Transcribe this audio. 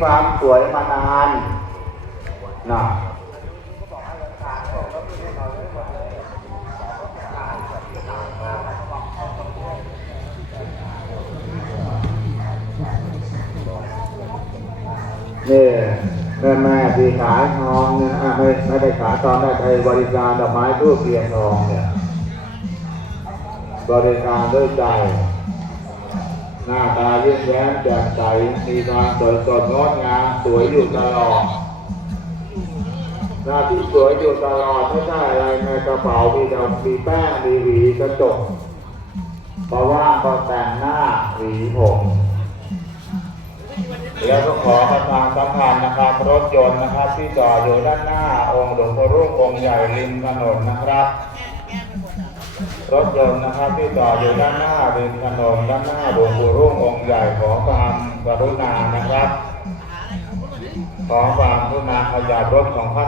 ความสวยมานานนะนี่แม่แม่ที่ขายทองเนี่ยอะไม่ไม่ได้ขายตอนได้ไปบริการดอกไม้ทูบเทียนทองเนี่ย บริการด้วยใจ หน้าตาเยิ้มแย้มแจ่มใส มีความสดสดงดงามสวยอยู่ตลอด หน้าที่สวยอยู่ตลอดไม่ใช่อะไรในกระเป๋ามีดอกมีแป้งมีหวีกระจกเพราะว่างก็แต่งหน้าหวีผมแล้วก็ขอประทานสัมพันธ์นะครับรถยนต์นะครับ ที่จอดอยู่ด้านหน้า องค์หลวงพ่อรุ่งองค์ใหญ่ริมถนนนะครับรถยนต์นะครับที่จอดอยู่ด้านหน้าริมถนนด้านหน้าหลวงปู่รุ่งองค์ ใหญ่ขอความกรุณานะครับ ขอความกรุณาขยับรถของท่าน